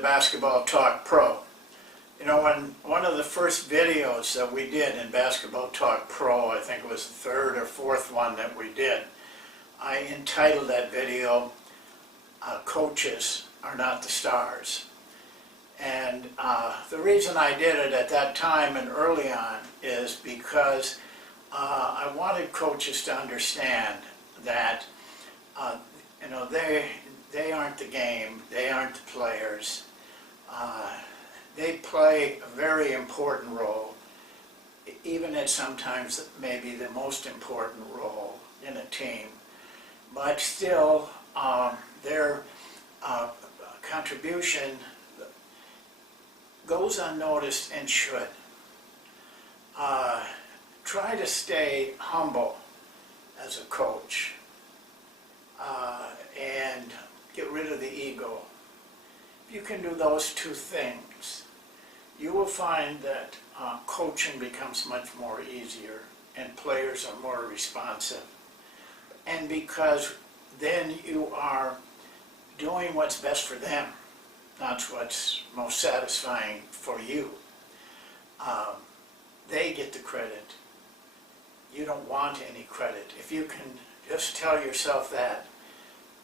Basketball Talk Pro. You know, when one of the first videos that we did in Basketball Talk Pro, I think it was the third or fourth one that we did, I entitled that video, Coaches Are Not the Stars. And the reason I did it at that time and early on is because I wanted coaches to understand that you know, they aren't the game, they aren't the players. They play a very important role, even at sometimes maybe the most important role in a team. But still, their contribution goes unnoticed and should. Try to stay humble as a coach and get rid of the ego. If you can do those two things, you will find that coaching becomes much more easier and players are more responsive. And because then you are doing what's best for them, not what's most satisfying for you. They get the credit. You don't want any credit. If you can just tell yourself that,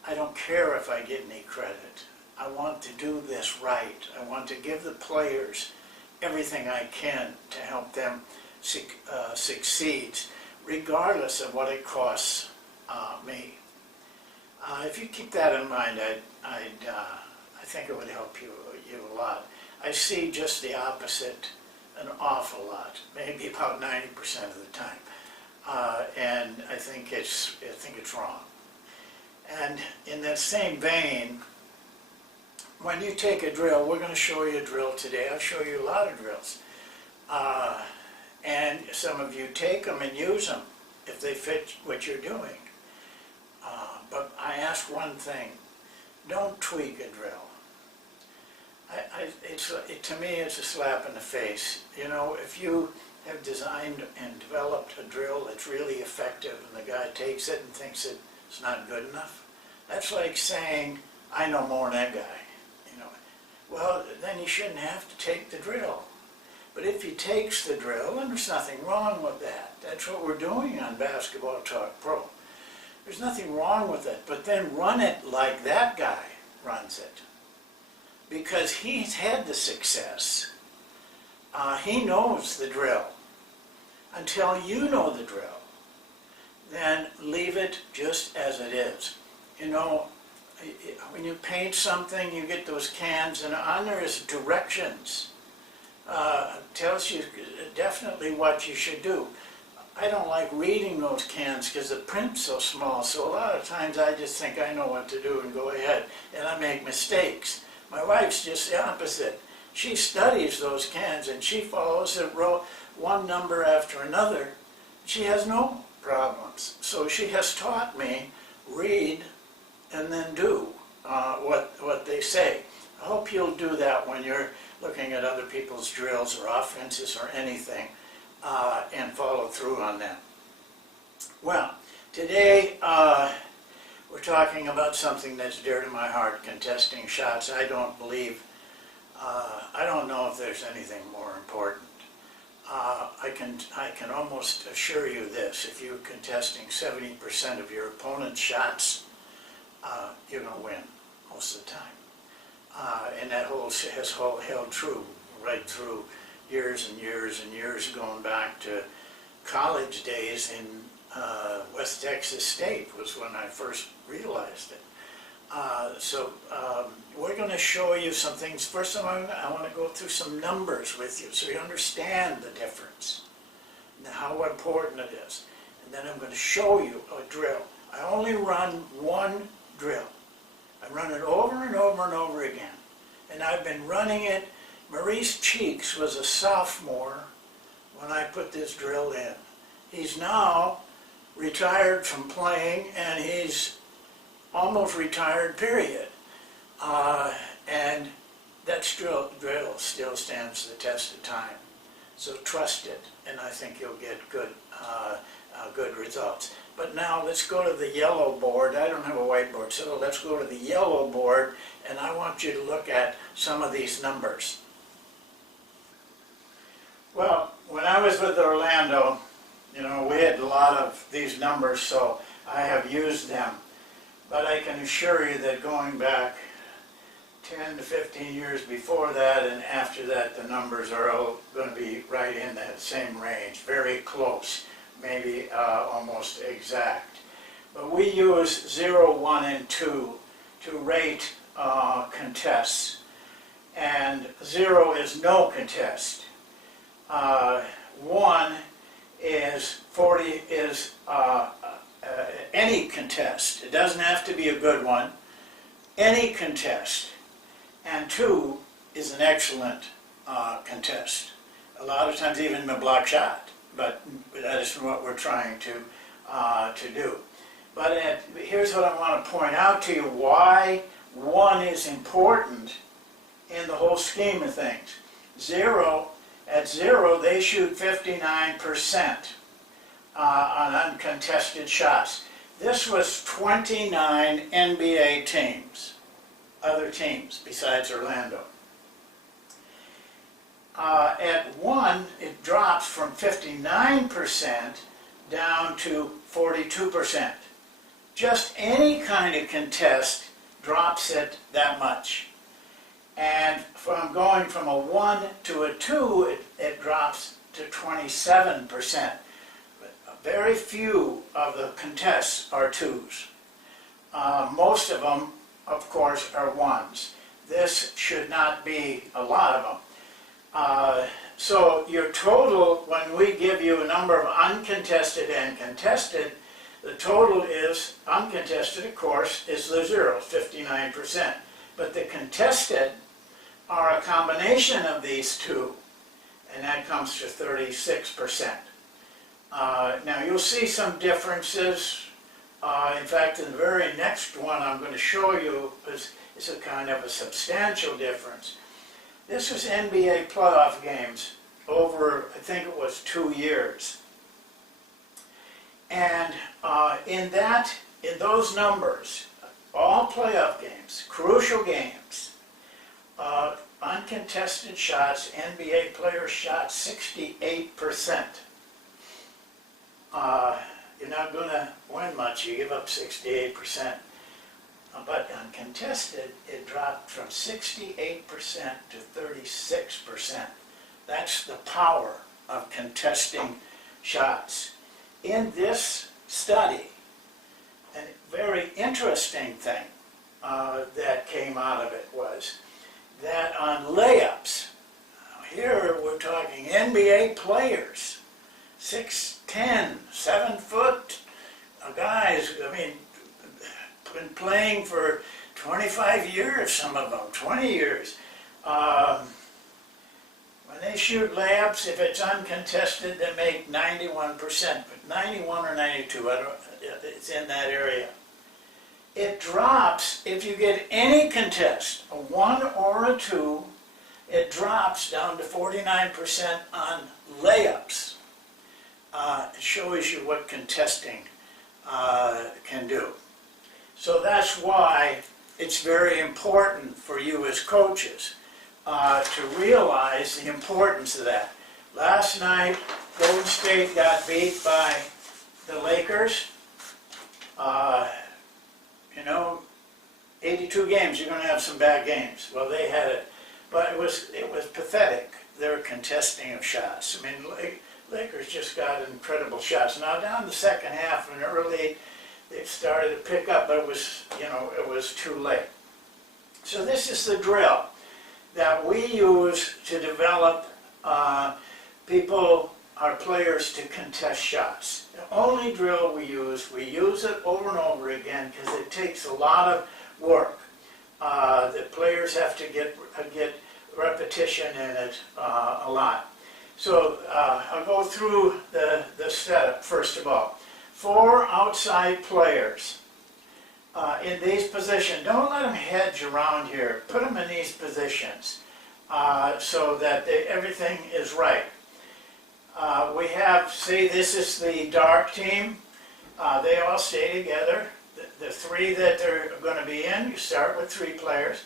I don't care if I get any credit. I want to do this right. I want to give the players everything I can to help them succeed, regardless of what it costs me. If you keep that in mind, I think it would help you a lot. I see just the opposite an awful lot, maybe about 90% of the time, and I think it's wrong. And in that same vein, when you take a drill, we're going to show you a drill today. I'll show you a lot of drills. And some of you take them and use them if they fit what you're doing. But I ask one thing, don't tweak a drill. To me, it's a slap in the face. You know, if you have designed and developed a drill that's really effective and the guy takes it and thinks it's not good enough, that's like saying, I know more than that guy. You know, well, then you shouldn't have to take the drill. But if he takes the drill, then there's nothing wrong with that. That's what we're doing on Basketball Talk Pro. There's nothing wrong with it, but then run it like that guy runs it. Because he's had the success. He knows the drill. Until you know the drill, then leave it just as it is. You know, when you paint something, you get those cans, and on there is directions. Tells you definitely what you should do. I don't like reading those cans because the print's so small, so a lot of times I just think I know what to do and go ahead, and I make mistakes. My wife's just the opposite. She studies those cans and she follows it, one number after another. She has no problems. So she has taught me, read and then do what they say. I hope you'll do that when you're looking at other people's drills or offenses or anything, and follow through on them. Well, today we're talking about something that's dear to my heart, contesting shots. I don't know if there's anything more important. I can almost assure you this: if you're contesting 70% of your opponent's shots, you're going to win most of the time. And that has held true right through years and years and years, going back to college days in West Texas State was when I first realized it. We're going to show you some things. First of all, I want to go through some numbers with you so you understand the difference and how important it is. And then I'm going to show you a drill. I only run one drill. I run it over and over and over again. And I've been running it. Maurice Cheeks was a sophomore when I put this drill in. He's now retired from playing, and he's almost retired, period. And that drill still stands the test of time. So trust it, and I think you'll get good results. But now let's go to the yellow board. I don't have a whiteboard, so let's go to the yellow board, and I want you to look at some of these numbers. Well, when I was with Orlando, you know, we had a lot of these numbers, so I have used them. But I can assure you that going back 10 to 15 years before that and after that, the numbers are all going to be right in that same range, very close, maybe almost exact. But we use 0, 1, and 2 to rate contests, and 0 is no contest. 1 is any contest. It doesn't have to be a good one. Any contest. And 2 is an excellent contest. A lot of times even a block shot, but that is what we're trying to do. But here's what I want to point out to you, why 1 is important in the whole scheme of things. At 0, they shoot 59% on uncontested shots. This was 29 NBA teams, other teams besides Orlando. At 1, it drops from 59% down to 42%. Just any kind of contest drops it that much. And from going from a 1 to a 2, it drops to 27%. Very few of the contests are 2s. Most of them, of course, are 1s. This should not be a lot of them. So your total, when we give you a number of uncontested and contested, the total is, uncontested, of course, is the 0, 59%. But the contested are a combination of these two, and that comes to 36%. Now you'll see some differences. In fact, in the very next one I'm going to show you is a kind of a substantial difference. This was NBA playoff games over, I think it was 2 years. And in those numbers, all playoff games, crucial games, uncontested shots, NBA players shot 68%. You're not going to win much, you give up 68%. But uncontested, it dropped from 68% to 36%. That's the power of contesting shots. In this study, a very interesting thing that came out of it was that on layups, here we're talking NBA players, 6'10", 7 foot guys, I mean, been playing for 25 years, some of them, 20 years. When they shoot layups, if it's uncontested, they make 91%, but 91 or 92, it's in that area. It drops, if you get any contest, a 1 or a 2, it drops down to 49% on layups. It shows you what contesting can do. So that's why it's very important for you as coaches to realize the importance of that. Last night, Golden State got beat by the Lakers. You know, 82 games, you're going to have some bad games. Well, they had it. But it was pathetic, their contesting of shots. I mean, Lakers just got incredible shots. Now, down the second half and early, they started to pick up, but it was, you know, it was too late. So this is the drill that we use to develop our players to contest shots. The only drill we use it over and over again because it takes a lot of work. The players have to get repetition in it a lot. So I'll go through the setup first of all. 4 outside players in these positions. Don't let them hedge around here. Put them in these positions so that everything is right. We have, see, this is the dark team. They all stay together. The three that they're going to be in, you start with 3 players.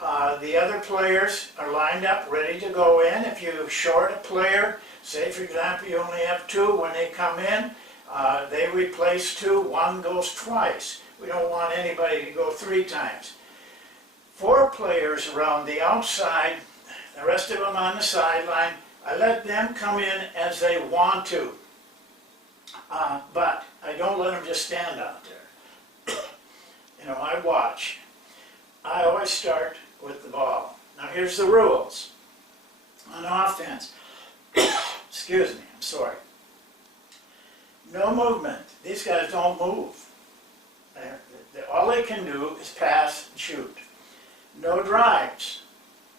The other players are lined up, ready to go in. If you short a player, say for example you only have 2, when they come in, they replace 2, 1 goes twice. We don't want anybody to go 3 times. 4 players around the outside, the rest of them on the sideline. I let them come in as they want to, but I don't let them just stand out there. You know, I watch. I always start with the ball. Now here's the rules. On offense, excuse me, I'm sorry. No movement. These guys don't move. All they can do is pass and shoot. No drives.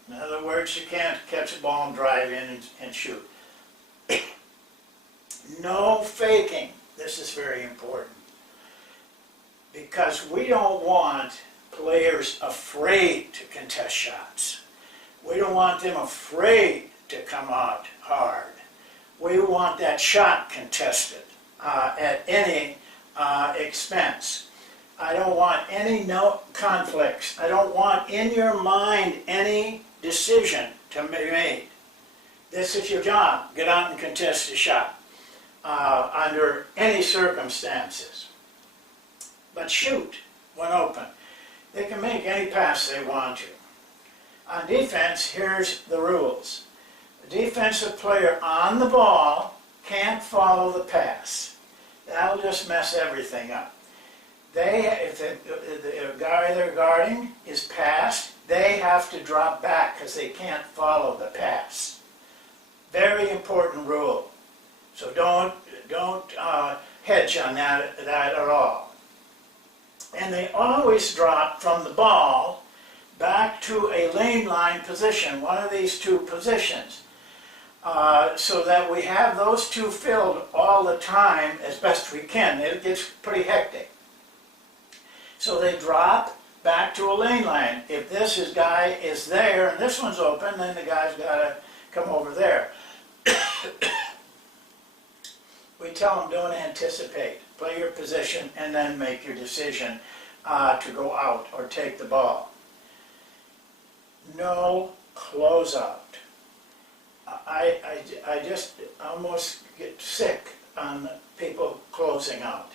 In other words, you can't catch a ball and drive in and shoot. No faking. This is very important, because we don't want players afraid to contest shots. We don't want them afraid to come out hard. We want that shot contested at any expense. I don't want any conflicts. I don't want in your mind any decision to be made. This is your job. Get out and contest a shot under any circumstances. But shoot when open. They can make any pass they want to. On defense, here's the rules. The defensive player on the ball can't follow the pass. That'll just mess everything up. If the guy they're guarding is passed, they have to drop back because they can't follow the pass. Very important rule. So don't hedge on that at all. And they always drop from the ball back to a lane line position, one of these 2 positions, so that we have those 2 filled all the time as best we can. It gets pretty hectic. So they drop back to a lane line. If this guy is there and this one's open, then the guy's got to come over there. We tell them, don't anticipate. Play your position and then make your decision to go out or take the ball. No closeout. I just almost get sick on people closing out.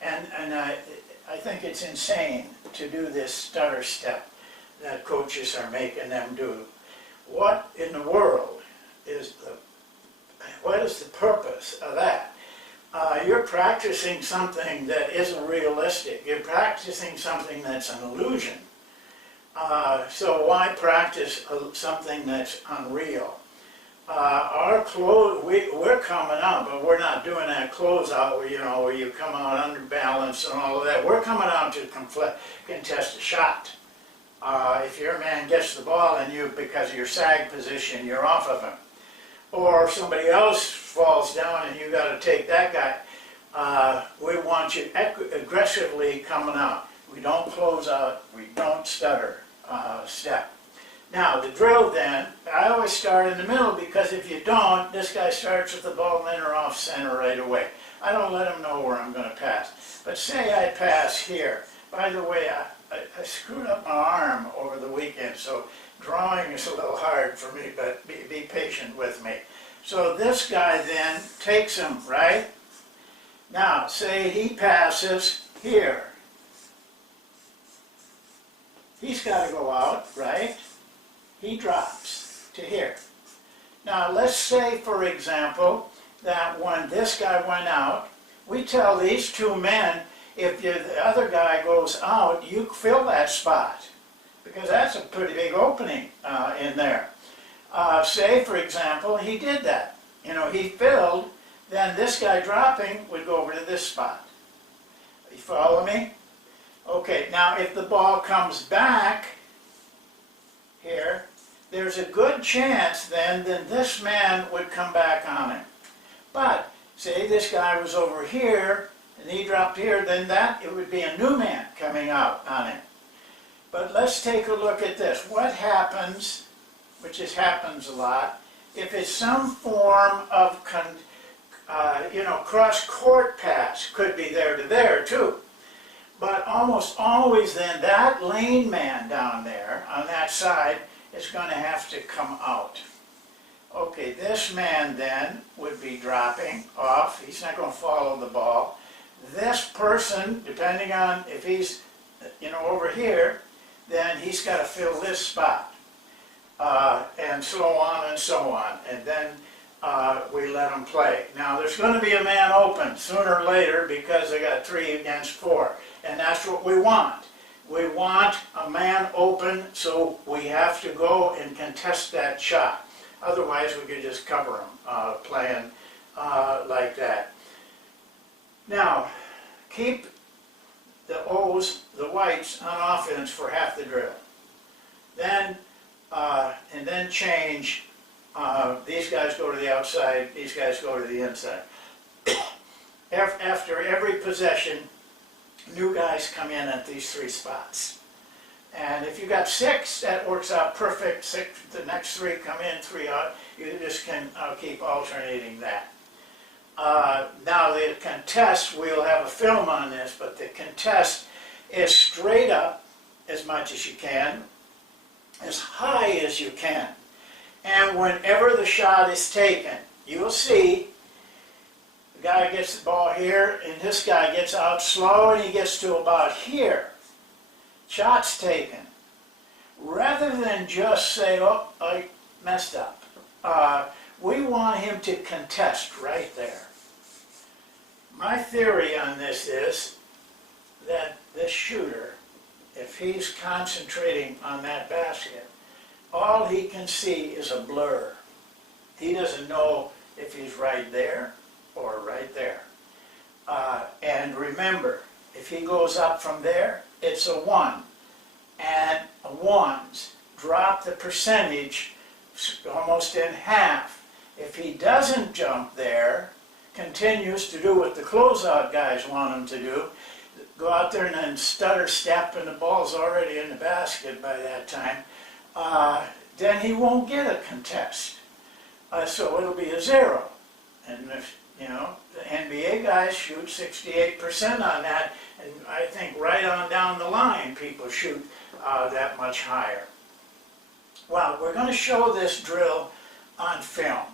And I think it's insane to do this stutter step that coaches are making them do. What in the world is what is the purpose of that? You're practicing something that isn't realistic. You're practicing something that's an illusion. So why practice something that's unreal? We're coming out, but we're not doing that closeout where you come out under balance and all of that. We're coming out to contest a shot. If your man gets the ball and because of your sag position, you're off of him. Or somebody else falls down and you got to take that guy. We want you aggressively coming out. We don't close out. We don't stutter step. Now, the drill then, I always start in the middle, because if you don't, this guy starts with the ball and then they're off center right away. I don't let him know where I'm going to pass. But say I pass here. By the way, I screwed up my arm over the weekend, so drawing is a little hard for me, but be patient with me. So this guy then takes him, right? Now, say he passes here. He's got to go out, right? He drops to here. Now let's say, for example, that when this guy went out, we tell these 2 men, if the other guy goes out, you fill that spot, because that's a pretty big opening in there. Say, for example, he did that. He filled, then this guy dropping would go over to this spot. You follow me? Okay, now if the ball comes back here, there's a good chance then this man would come back on him. But say this guy was over here and he dropped here, then it would be a new man coming out on him. But let's take a look at this. What happens, which happens a lot, if it's some form of You know, cross-court pass could be there to there too. But almost always then, that lane man down there on that side is going to have to come out. Okay, this man then would be dropping off. He's not going to follow the ball. This person, depending on if he's, you know, over here, then he's got to fill this spot. And so on and so on. And then we let them play. Now, there's going to be a man open sooner or later because they got 3 against 4. And that's what we want. We want a man open, so we have to go and contest that shot. Otherwise, we could just cover them playing like that. Now, keep the O's, the whites, on offense for half the drill. Then, and then change. These guys go to the outside, these guys go to the inside. After every possession, new guys come in at these 3 spots. And if you got 6, that works out perfect. 6, the next 3 come in, 3 out. You just can keep alternating that. Now the contest, we'll have a film on this, but the contest is straight up as much as you can, as high as you can. And whenever the shot is taken, you'll see the guy gets the ball here, and this guy gets out slow, and he gets to about here. Shot's taken. Rather than just say, oh, I messed up, we want him to contest right there. My theory on this is that this shooter, if he's concentrating on that basket, all he can see is a blur. He doesn't know if he's right there or right there. And remember, if he goes up from there, it's a 1. And 1s drop the percentage almost in half. If he doesn't jump there, continues to do what the closeout guys want him to do, go out there and then stutter step and the ball's already in the basket by that time, then he won't get a contest. So it'll be a 0. And if, you know, the NBA guys shoot 68% on that, and I think right on down the line people shoot that much higher. Well, we're going to show this drill on film.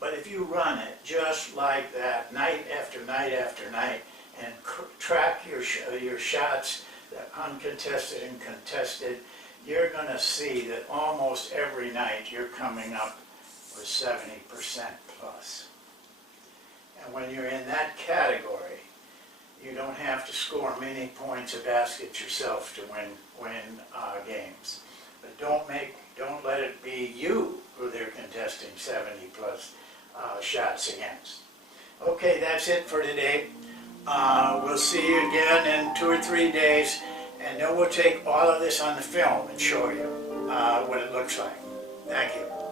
But if you run it just like that, night after night after night, and track your shots, uncontested and contested, you're going to see that almost every night you're coming up with 70% plus. And when you're in that category, you don't have to score many points a basket yourself to win games. But don't let it be you who they're contesting 70 plus shots against. Okay, that's it for today. We'll see you again in 2 or 3 days, and then we'll take all of this on the film and show you what it looks like. Thank you.